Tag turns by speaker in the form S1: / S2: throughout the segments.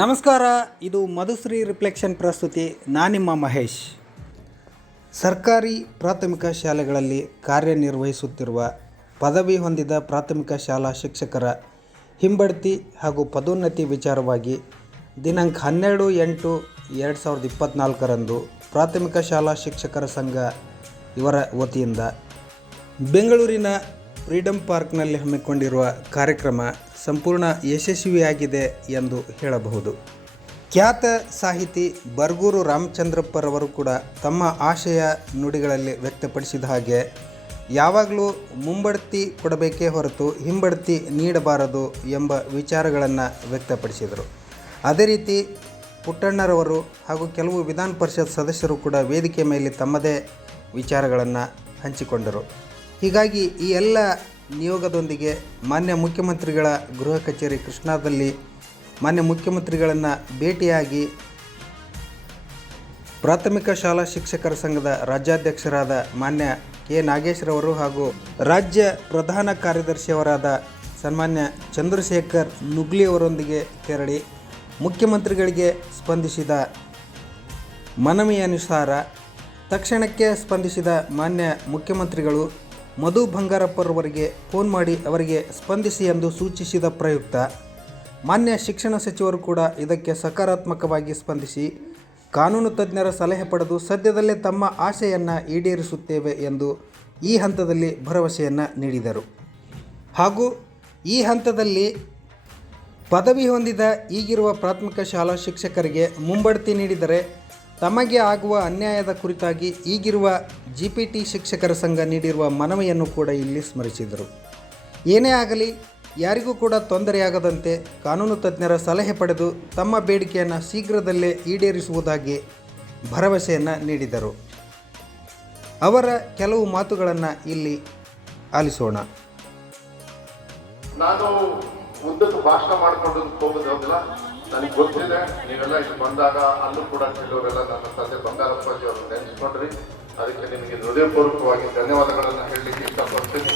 S1: ನಮಸ್ಕಾರ, ಇದು ಮಧುಶ್ರೀ ರಿಫ್ಲೆಕ್ಷನ್ ಪ್ರಸ್ತುತಿ. ನಾನಿಮ್ಮ ಮಹೇಶ್. ಸರ್ಕಾರಿ ಪ್ರಾಥಮಿಕ ಶಾಲೆಗಳಲ್ಲಿ ಕಾರ್ಯನಿರ್ವಹಿಸುತ್ತಿರುವ ಪದವಿ ಹೊಂದಿದ ಪ್ರಾಥಮಿಕ ಶಾಲಾ ಶಿಕ್ಷಕರ ಹಿಂಬಡ್ತಿ ಹಾಗೂ ಪದೋನ್ನತಿ ವಿಚಾರವಾಗಿ ದಿನಾಂಕ ಹನ್ನೆರಡು ಎಂಟು ಎರಡು ಸಾವಿರದ ಇಪ್ಪತ್ತ್ನಾಲ್ಕರಂದು ಪ್ರಾಥಮಿಕ ಶಾಲಾ ಶಿಕ್ಷಕರ ಸಂಘ ಇವರ ವತಿಯಿಂದ ಬೆಂಗಳೂರಿನ ಫ್ರೀಡಂ ಪಾರ್ಕ್ನಲ್ಲಿ ಹಮ್ಮಿಕೊಂಡಿರುವ ಕಾರ್ಯಕ್ರಮ ಸಂಪೂರ್ಣ ಯಶಸ್ವಿಯಾಗಿದೆ ಎಂದು ಹೇಳಬಹುದು. ಖ್ಯಾತ ಸಾಹಿತಿ ಬರ್ಗೂರು ರಾಮಚಂದ್ರಪ್ಪರವರು ಕೂಡ ತಮ್ಮ ಆಶಯ ನುಡಿಗಳಲ್ಲಿ ವ್ಯಕ್ತಪಡಿಸಿದ ಹಾಗೆ, ಯಾವಾಗಲೂ ಮುಂಬಡ್ತಿ ಕೊಡಬೇಕೇ ಹೊರತು ಹಿಂಬಡ್ತಿ ನೀಡಬಾರದು ಎಂಬ ವಿಚಾರಗಳನ್ನು ವ್ಯಕ್ತಪಡಿಸಿದರು. ಅದೇ ರೀತಿ ಪುಟ್ಟಣ್ಣರವರು ಹಾಗೂ ಕೆಲವು ವಿಧಾನ ಪರಿಷತ್ ಸದಸ್ಯರು ಕೂಡ ವೇದಿಕೆ ಮೇಲೆ ತಮ್ಮದೇ ವಿಚಾರಗಳನ್ನು ಹಂಚಿಕೊಂಡರು. ಹೀಗಾಗಿ ಈ ಎಲ್ಲ ನಿಯೋಗದೊಂದಿಗೆ ಮಾನ್ಯ ಮುಖ್ಯಮಂತ್ರಿಗಳ ಗೃಹ ಕಚೇರಿ ಕೃಷ್ಣಾದಲ್ಲಿ ಮಾನ್ಯ ಮುಖ್ಯಮಂತ್ರಿಗಳನ್ನು ಭೇಟಿಯಾಗಿ ಪ್ರಾಥಮಿಕ ಶಾಲಾ ಶಿಕ್ಷಕರ ಸಂಘದ ರಾಜ್ಯಾಧ್ಯಕ್ಷರಾದ ಮಾನ್ಯ ಕೆ. ನಾಗೇಶ್ರವರು ಹಾಗೂ ರಾಜ್ಯ ಪ್ರಧಾನ ಕಾರ್ಯದರ್ಶಿಯವರಾದ ಸನ್ಮಾನ್ಯ ಚಂದ್ರಶೇಖರ್ ನುಗ್ಲಿಯವರೊಂದಿಗೆ ತೆರಳಿ ಮುಖ್ಯಮಂತ್ರಿಗಳಿಗೆ ಸ್ಪಂದಿಸಿದ ಮನವಿಯನುಸಾರ ತಕ್ಷಣಕ್ಕೆ ಸ್ಪಂದಿಸಿದ ಮಾನ್ಯ ಮುಖ್ಯಮಂತ್ರಿಗಳು ಮಧು ಬಂಗಾರಪ್ಪರವರಿಗೆ ಫೋನ್ ಮಾಡಿ ಅವರಿಗೆ ಸ್ಪಂದಿಸಿ ಎಂದು ಸೂಚಿಸಿದ ಪ್ರಯುಕ್ತ. ಮಾನ್ಯ ಶಿಕ್ಷಣ ಸಚಿವರು ಕೂಡ ಇದಕ್ಕೆ ಸಕಾರಾತ್ಮಕವಾಗಿ ಸ್ಪಂದಿಸಿ, ಕಾನೂನು ತಜ್ಞರ ಸಲಹೆ ಪಡೆದು ಸದ್ಯದಲ್ಲೇ ತಮ್ಮ ಆಶೆಯನ್ನು ಈಡೇರಿಸುತ್ತೇವೆ ಎಂದು ಈ ಹಂತದಲ್ಲಿ ಭರವಸೆಯನ್ನು ನೀಡಿದರು. ಹಾಗೂ ಈ ಹಂತದಲ್ಲಿ ಪದವಿ ಹೊಂದಿದ ಈಗಿರುವ ಪ್ರಾಥಮಿಕ ಶಾಲಾ ಶಿಕ್ಷಕರಿಗೆ ಮುಂಬಡ್ತಿ ನೀಡಿದರೆ ತಮಗೆ ಆಗುವ ಅನ್ಯಾಯದ ಕುರಿತಾಗಿ ಈಗಿರುವ ಜಿ ಪಿ ಟಿ ಶಿಕ್ಷಕರ ಸಂಘ ನೀಡಿರುವ ಮನವಿಯನ್ನು ಕೂಡ ಇಲ್ಲಿ ಸ್ಮರಿಸಿದರು. ಏನೇ ಆಗಲಿ, ಯಾರಿಗೂ ಕೂಡ ತೊಂದರೆಯಾಗದಂತೆ ಕಾನೂನು ತಜ್ಞರ ಸಲಹೆ ಪಡೆದು ತಮ್ಮ ಬೇಡಿಕೆಯನ್ನು ಶೀಘ್ರದಲ್ಲೇ ಈಡೇರಿಸುವುದಾಗಿ ಭರವಸೆಯನ್ನು ನೀಡಿದರು. ಅವರ ಕೆಲವು ಮಾತುಗಳನ್ನು ಇಲ್ಲಿ ಆಲಿಸೋಣ.
S2: ನಾನು ಭಾಷಣ ನನಗೆ ಗೊತ್ತಿದೆ, ನೀವೆಲ್ಲ ಇಲ್ಲಿ ಬಂದಾಗ ಅಲ್ಲೂ ಕೂಡ ಕೆಲವರೆಲ್ಲ ನನ್ನ ತಂದೆ ಬಂಗಾರಪ್ಪಾಜಿ ಅವರು ನೆನೆಸ್ಕೊಂಡ್ರಿ. ಅದಕ್ಕೆ ನಿಮಗೆ ಹೃದಯಪೂರ್ವಕವಾಗಿ ಧನ್ಯವಾದಗಳನ್ನು ಹೇಳಲಿಕ್ಕೆ ಇಷ್ಟಪಡ್ತೀನಿ.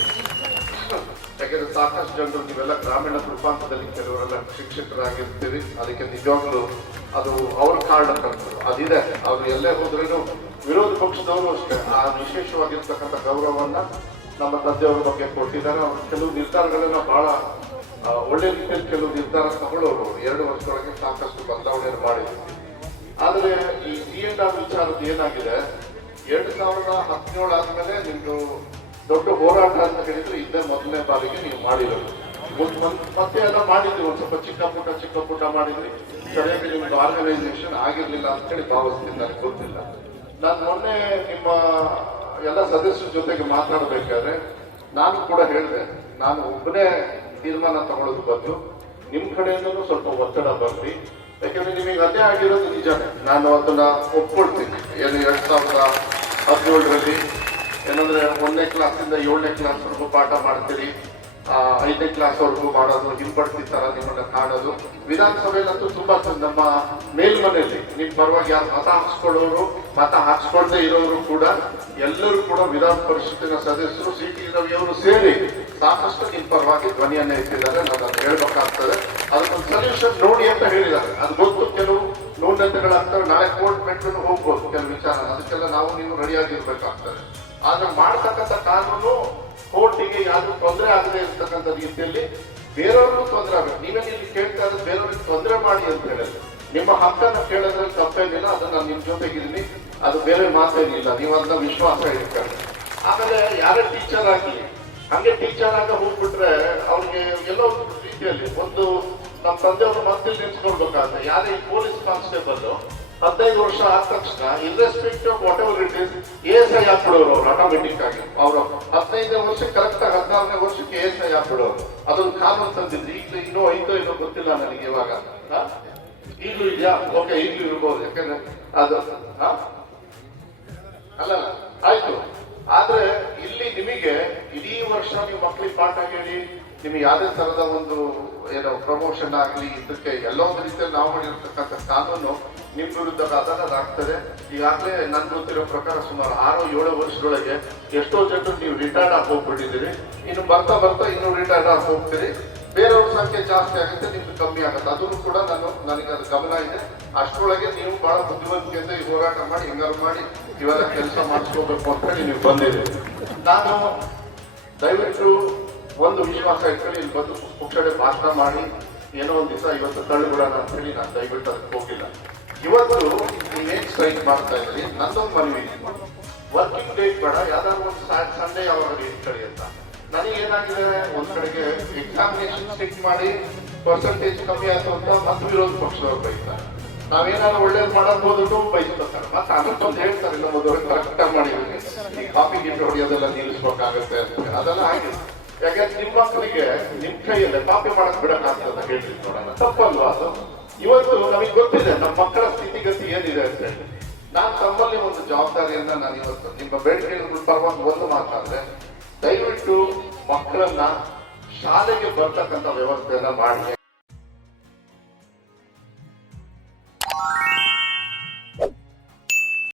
S2: ಯಾಕೆಂದರೆ ಸಾಕಷ್ಟು ಜನರು ನೀವೆಲ್ಲ ಗ್ರಾಮೀಣ ರೂಪಾಂತರದಲ್ಲಿ ಕೆಲವರೆಲ್ಲ ಶಿಕ್ಷಕರಾಗಿರ್ತೀರಿ. ಅದಕ್ಕೆ ನಿಜವಾಗ್ಲೂ ಅದು ಅವ್ರ ಕಾರಣ ಅಂತ ಅದಿದೆ, ಅವ್ರು ಎಲ್ಲೇ ಹೋದ್ರೂ ವಿರೋಧ ಪಕ್ಷದವರು ಅಷ್ಟೇ. ಆ ವಿಶೇಷವಾಗಿರ್ತಕ್ಕಂಥ ಗೌರವವನ್ನು ನಮ್ಮ ತಂದೆಯವರ ಬಗ್ಗೆ ಕೊಟ್ಟಿದ್ದಾರೆ. ಅವರು ಕೆಲವು ನಿರ್ಧಾರಗಳನ್ನು ಬಹಳ ಒಳ್ಳೆ ರೀತಿಯಲ್ಲಿ ಕೆಲವು ನಿರ್ಧಾರ ತಗೊಳ್ಳೋರು ಎರಡು ವರ್ಷದೊಳಗೆ ಸಾಕಷ್ಟು ಬದಲಾವಣೆಯನ್ನು ಮಾಡಿದ್ರು. ಆದರೆ ಈ ಸಿ ಎನ್ ಆರ್ ವಿಚಾರದ ಏನಾಗಿದೆ? ಎರಡು ಸಾವಿರದ ಹದಿನೇಳು ಆದ್ಮೇಲೆ ನಿಮ್ದು ದೊಡ್ಡ ಹೋರಾಟ ಅಂತ ಹೇಳಿದ್ರೆ ಇದೇ ಮೊದಲನೇ ಬಾರಿಗೆ ನೀವು ಮಾಡಿರೋದು. ಮತ್ತೆ ಎಲ್ಲ ಮಾಡಿದ್ರಿ, ಒಂದು ಸ್ವಲ್ಪ ಚಿಕ್ಕ ಪುಟ್ಟ ಚಿಕ್ಕ ಪುಟ್ಟ ಮಾಡಿದ್ರಿ. ಸರಿಯಾಗಿ ನಿಮ್ದು ಆರ್ಗನೈಸೇಷನ್ ಆಗಿರ್ಲಿಲ್ಲ ಅಂತ ಹೇಳಿ ಭಾವಿಸ್ತೀನಿ, ನನಗೆ ಗೊತ್ತಿಲ್ಲ. ನಾನು ಮೊನ್ನೆ ನಿಮ್ಮ ಎಲ್ಲ ಸದಸ್ಯರ ಜೊತೆಗೆ ಮಾತಾಡಬೇಕಾದ್ರೆ ನಾನು ಕೂಡ ಹೇಳಿದೆ, ನಾನು ಒಬ್ಬನೇ ತೀರ್ಮಾನ ತಗೊಳ್ಳೋದು ಬದಲು ನಿಮ್ ಕಡೆಯಿಂದನೂ ಸ್ವಲ್ಪ ಒತ್ತಡ ಬರ್ಲಿ. ಯಾಕಂದ್ರೆ ನಿಮಗೆ ಅದೇ ಆಗಿರೋದು ನಿಜನೇ. ನಾನು ಅದನ್ನ ಒಪ್ಕೊಳ್ತೀನಿ. ಏನು ಎರಡ್ ಸಾವಿರದ ಹದಿನೇಳರಲ್ಲಿ, ಏನಂದ್ರೆ ಒಂದನೇ ಕ್ಲಾಸಿಂದ ಏಳನೇ ಕ್ಲಾಸ್ವರೆಗೂ ಪಾಠ ಮಾಡ್ತೀರಿ. ಐದನೇ ಕ್ಲಾಸ್ ವರೆಗೂ ಮಾಡೋದು, ಹಿಂಪಡ್ತಿ ತರ ನಿಮ್ಮನ್ನ ಕಾಣೋದು ವಿಧಾನಸಭೆಯಲ್ಲಂತೂ ತುಂಬಾ ನಮ್ಮ ಮೇಲ್ಮನೆಯಲ್ಲಿ, ನಿಮ್ ಪರವಾಗಿ ಯಾರು ಮತ ಹಾಕ್ಸ್ಕೊಳ್ಳೋರು ಮತ ಹಾಕ್ಸ್ಕೊಳ್ದೇ ಇರೋರು ಕೂಡ ಎಲ್ಲರೂ ಕೂಡ ವಿಧಾನ ಪರಿಷತ್ತಿನ ಸದಸ್ಯರು ಸಿ ಟಿ ರವಿಯವರು ಸೇರಿ ಸಾಕಷ್ಟು ನಿಮ್ಮ ಪರವಾಗಿ ಧ್ವನಿಯನ್ನ ಎತ್ತಿದ್ದಾರೆ ನಾನು ಅದನ್ನು ಹೇಳ್ಬೇಕಾಗ್ತದೆ. ಅದಕ್ಕೊಂದು ಸೊಲ್ಯೂಷನ್ ನೋಡಿ ಅಂತ ಹೇಳಿದ್ದಾರೆ. ಅದು ಗೊತ್ತು. ಕೆಲವು ನ್ಯೂನತೆಗಳಾಗ್ತವೆ ನಾಳೆ ಕೋರ್ಟ್ ಮೆಟ್ಲು ಹೋಗ್ಬೋದು. ಕೆಲವು ವಿಚಾರ. ಅದಕ್ಕೆಲ್ಲ ನಾವು ನೀವು ರೆಡಿಯಾಗಿರ್ಬೇಕಾಗ್ತದೆ ಆದ್ರೆ ಮಾಡ್ತಕ್ಕಂಥ ಕಾನೂನು ಕೋರ್ಟಿಗೆ ಯಾರು ತೊಂದರೆ ಆಗದೆ ಇರ್ತಕ್ಕಂಥ ರೀತಿಯಲ್ಲಿ ಬೇರೆಯವ್ರಿಗೂ ತೊಂದರೆ ಆಗಬೇಕು. ನೀವೇ ಇಲ್ಲಿ ಕೇಳ್ತಾ ಇರೋದು, ಬೇರೆಯವ್ರಿಗೆ ತೊಂದರೆ ಮಾಡಿ ಅಂತ ಹೇಳಿದ್ರೆ. ನಿಮ್ಮ ಹಕ್ಕನ್ನು ಕೇಳೋದ್ರಲ್ಲಿ ತಪ್ಪೇನಿಲ್ಲ. ಅದನ್ನ ನಾನು ನಿಮ್ ಜೊತೆಗಿದ್ದೀನಿ ಅದು ಬೇರೆ ಮಾತೇನಿಲ್ಲ ನೀವು ಅದನ್ನ ವಿಶ್ವಾಸ ಇಟ್ಕೊಂಡು ಆಮೇಲೆ ಯಾರೇ ಟೀಚರ್ ಆಗಿ ಹಂಗೆ ಟೀಚರ್ ಆಗ ಹೋಗ್ಬಿಟ್ರೆ ಅವ್ರಿಗೆ ಎಲ್ಲೋ ಒಂದು ರೀತಿಯಲ್ಲಿ ಒಂದು ನಮ್ಮ ತಂದೆಯವರು ಮತ್ತೆ ನಿಲ್ಸ್ಕೊಳ್ಬೇಕಾದ್ರೆ ಯಾರೇ ಈ ಪೊಲೀಸ್ ಕಾನ್ಸ್ಟೇಬಲ್ ಹದಿನೈದು ವರ್ಷ ಆದ ತಕ್ಷಣ irrespective whatever it is S I ಹಾಕ್ಬಿಡೋರು ಅವ್ರು ಆಟೋಮೆಟಿಕ್ ಆಗಿ. ಅವರು ಹದಿನೈದನೇ ವರ್ಷ ಕರೆಕ್ಟ್ ಆಗಿ ಹದಿನಾರನೇ ವರ್ಷಕ್ಕೆ ಎಸ್ ಐ ಹಾಕ್ಬಿಡೋರು. ಅದೊಂದು ಕಾನೂನು ತಂದಿದ್ದು ಈಗ ಇನ್ನೂ ಐದೋ ಏನೋ ಗೊತ್ತಿಲ್ಲ ನನಗೆ ಇವಾಗ? ಈಗಲೂ ಇದೆಯಾ? ಓಕೆ ಈಗಲೂ ಇರ್ಬೋದು. ಯಾಕಂದ್ರೆ ಅದು ಅಲ್ಲ ಆಯ್ತು. ಆದ್ರೆ ಇಲ್ಲಿ ನಿಮಗೆ ಇಡೀ ವರ್ಷ ನೀವು ಮಕ್ಕಳಿಗೆ ಪಾಠ ಹೇಳಿ, ನಿಮಗೆ ಯಾವುದೇ ತರದ ಒಂದು, ಏನೋ ಪ್ರಮೋಷನ್ ಆಗಲಿ, ಇದಕ್ಕೆ ಎಲ್ಲೋ ಒಂದು ರೀತಿಯಲ್ಲಿ ನಾವು ಮಾಡಿರ್ತಕ್ಕಂಥ ಕಾನೂನು ನಿಮ್ ವಿರುದ್ಧ ಅದಾಗ್ತದೆ ಈಗಾಗಲೇ ನನ್ ಗೊತ್ತಿರೋ ಪ್ರಕಾರ ಸುಮಾರು ಆರು, ಏಳು ವರ್ಷದೊಳಗೆ ಎಷ್ಟೋ ಜನರು ನೀವು ರಿಟೈರ್ಡ್ ಆಗಿ ಹೋಗ್ಬಿಟ್ಟಿದ್ದೀರಿ. ಇನ್ನು ಬರ್ತಾ ಬರ್ತಾ ಇನ್ನು ರಿಟೈರ್ಡ್ ಆಗಿ ಹೋಗ್ತೀರಿ. ಬೇರೆಯವ್ರ ಸಂಖ್ಯೆ ಜಾಸ್ತಿ ಆಗುತ್ತೆ, ನಿಮ್ದು ಕಮ್ಮಿ ಆಗುತ್ತೆ. ಅದನ್ನು ಕೂಡ ನಾನು ನನಗೆ ಅದು ಗಮನ ಇದೆ. ಅಷ್ಟರೊಳಗೆ ನೀವು ಬಹಳ ಬುದ್ಧಿವಂತಿಕೆಯಿಂದ ಈ ಹೋರಾಟ ಮಾಡಿ ಹೆಂಗಾರು ಮಾಡಿ ಇವೆಲ್ಲ ಕೆಲಸ ಮಾಡಿಸ್ಕೋಬೇಕು ಅಂತ ಹೇಳಿ ನೀವು ಬಂದಿದ್ದೀರಿ. ನಾನು ದಯವಿಟ್ಟು ಒಂದು ವಿಶ್ವಾಸ ಇಟ್ಕೊಳ್ಳಿ ಇಲ್ಲಿ ಬಂದು ಪುಕ್ಷಡೆ ಭಾಷಣ ಮಾಡಿ, ಏನೋ ಒಂದು ದಿವಸ ಇವತ್ತು ತಳ್ಳಿಬಿಡೋಣ ಅಂತ ಹೇಳಿ ನಾನು ದಯವಿಟ್ಟು ಅದಕ್ಕೆ ಹೋಗಿಲ್ಲ. ಇವತ್ತು ನೀವೇನ್ ಸ್ಟ್ರೈಕ್ ಮಾಡ್ತಾ ಇದ್ರಿ ನಂದೊಂದು ಮನವಿ ವರ್ಕಿಂಗ್ ಡೇಟ್ ಬೇಡ, ಯಾವ್ದಾದ್ರು ಒಂದು ಸಂಡೇ ಯಾವಾಗ ಇಟ್ಕೊಳ್ಳಿ ಅಂತ. ನನಗೆ ಏನಾಗಿದೆ, ಒಂದ್ ಕಡೆಗೆ ಎಕ್ಸಾಮಿನೇಷನ್ ಸ್ಟಿಕ್ ಮಾಡಿ ಪರ್ಸೆಂಟೇಜ್ ಕಮ್ಮಿ ಆಯ್ತು ಅಂತ ಮತ್ತೆ ವಿರೋಧ ಪಕ್ಷದವ್ರು ಬೈತಾರೆ. ನಾವೇನಾದ್ರು ಒಳ್ಳೇದು ಮಾಡೋದು ಹೋದ್ರು ಬೈಸ್ಕೊತಾರೆ. ಮತ್ತೆ ಅದಕ್ಕೊಂದು ಹೇಳ್ತಾರೆ ನಮ್ಮ ಕರೆಕ್ಟ್ ಆಗಿ ಮಾಡಿದ್ರೆ ಈ ಕಾಪಿ ಗಿಟ್ಟು ಹೊಡೆಯೋದೆಲ್ಲ ನಿಲ್ಲಿಸ್ಬೇಕಾಗತ್ತೆ ಅಂತ. ಅದೆಲ್ಲ ಆಗಿದೆ. ಯಾಕಂದ್ರೆ ನಿಮ್ಮ ಮಕ್ಕಳಿಗೆ ನಿಮ್ ಕೈಯಲ್ಲೇ ಕಾಪಿ ಮಾಡಕ್ ಬಿಡಕ್ಕಾಗ್ತದೆ ಹೇಳಿ ನೋಡೋಣ ತಪ್ಪಲ್ವಾ ಅದು? ಇವತ್ತು ನಮಗೆ ಗೊತ್ತಿದೆ ನಮ್ಮ ಮಕ್ಕಳ ಸ್ಥಿತಿಗತಿ ಏನಿದೆ ಅಂತ ಹೇಳಿ. ನಾನು ತಮ್ಮಲ್ಲಿ ಒಂದು ಜವಾಬ್ದಾರಿಯನ್ನ ನಾನು ಇವತ್ತು ನಿಮ್ಮ ಬೇಡಿಕೆಗಳ ಪರವಾಗಿ ಒಂದು ದಯವಿಟ್ಟು ಮಕ್ಕಳನ್ನ ಶಾಲೆಗೆ ಬರ್ತಕ್ಕಂಥ ವ್ಯವಸ್ಥೆಯನ್ನ ಮಾಡಿ.